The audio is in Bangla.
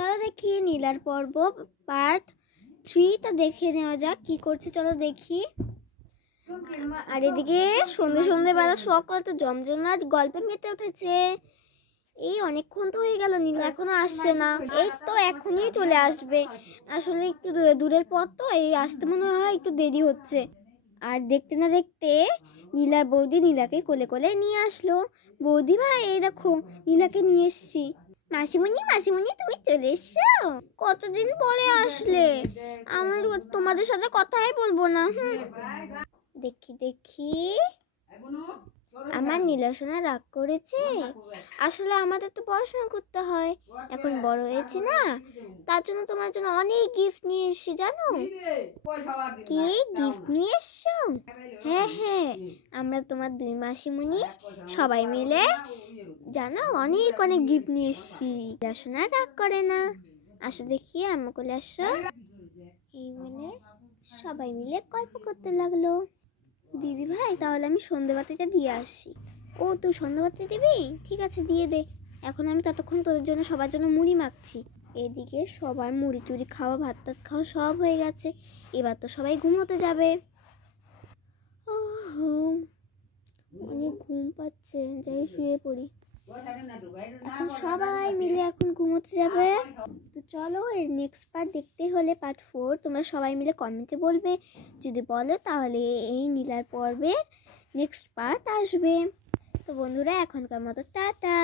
চলো দেখি নীলার পর্ব পার্ট 3টা দেখে নেওয়া যাক কি করছে। চলো দেখি। আর এদিকে সন্ধ্যেবেলা সকাল তো জমজমাট গল্পে মেতে উঠেছে। এই অনেকক্ষণ তো হয়ে গেল, নীলা এখনো আসছে না। এই তো এখনই চলে আসবে। আসলে একটু দূরের পথ তো, এই আসতে মনে হয় একটু দেরি হচ্ছে। আর দেখতে না দেখতে নীলার বৌদি নীলাকে কোলে কোলে নিয়ে আসলো। বৌদি ভাই, এই দেখো নীলাকে নিয়ে এসছি। মাসিমণি তুমি চলে এসছো? কতদিন পরে আসলে। আমার তোমাদের সাথে কথাই বলবো না। দেখি আমার নীলাসোনা রাগ করেছে। আসলে আমাদের তো পড়াশোনা করতে হয়, এখন বড় হয়েছে না, তার জন্য তোমার জন্য অনেক গিফট নিয়ে এসেছি। জানো কি গিফট নিয়ে এসছো? হ্যাঁ, আমরা তোমার 2 মাসিমণি সবাই মিলে জানো অনেক অনেক গিফট নিয়ে এসেছি। নীলাসোনা রাগ করে না। আসো দেখি আমার কোলে আসো। এই বলে সবাই মিলে গল্প করতে লাগলো। দিদি ভাই, তাহলে আমি সন্ধ্যেবাতিটা দিয়ে আসি। ও তুই সন্ধ্যেবাতি দিবি? ঠিক আছে, দিয়ে দে। এখন আমি ততক্ষণ তোদের জন্য সবার জন্য মুড়ি মাখছি। এদিকে সবার মুড়ি চুড়ি খাওয়া, ভাত টাত খাওয়া সব হয়ে গেছে। এবার তো সবাই ঘুমোতে যাবে। অনেক ঘুম পাচ্ছে, যাই শুয়ে পড়ি। এখন সবাই মিলে এখন ঘুমোতে যাবে। তো চলো, এর নেক্সট পার্ট দেখতে হলে পার্ট 4 তোমরা সবাই মিলে কমেন্টে বলবে। যদি বলো তাহলে এই নীলার পর্বে নেক্সট পার্ট আসবে। তো বন্ধুরা, এখনকার মতো টাটা।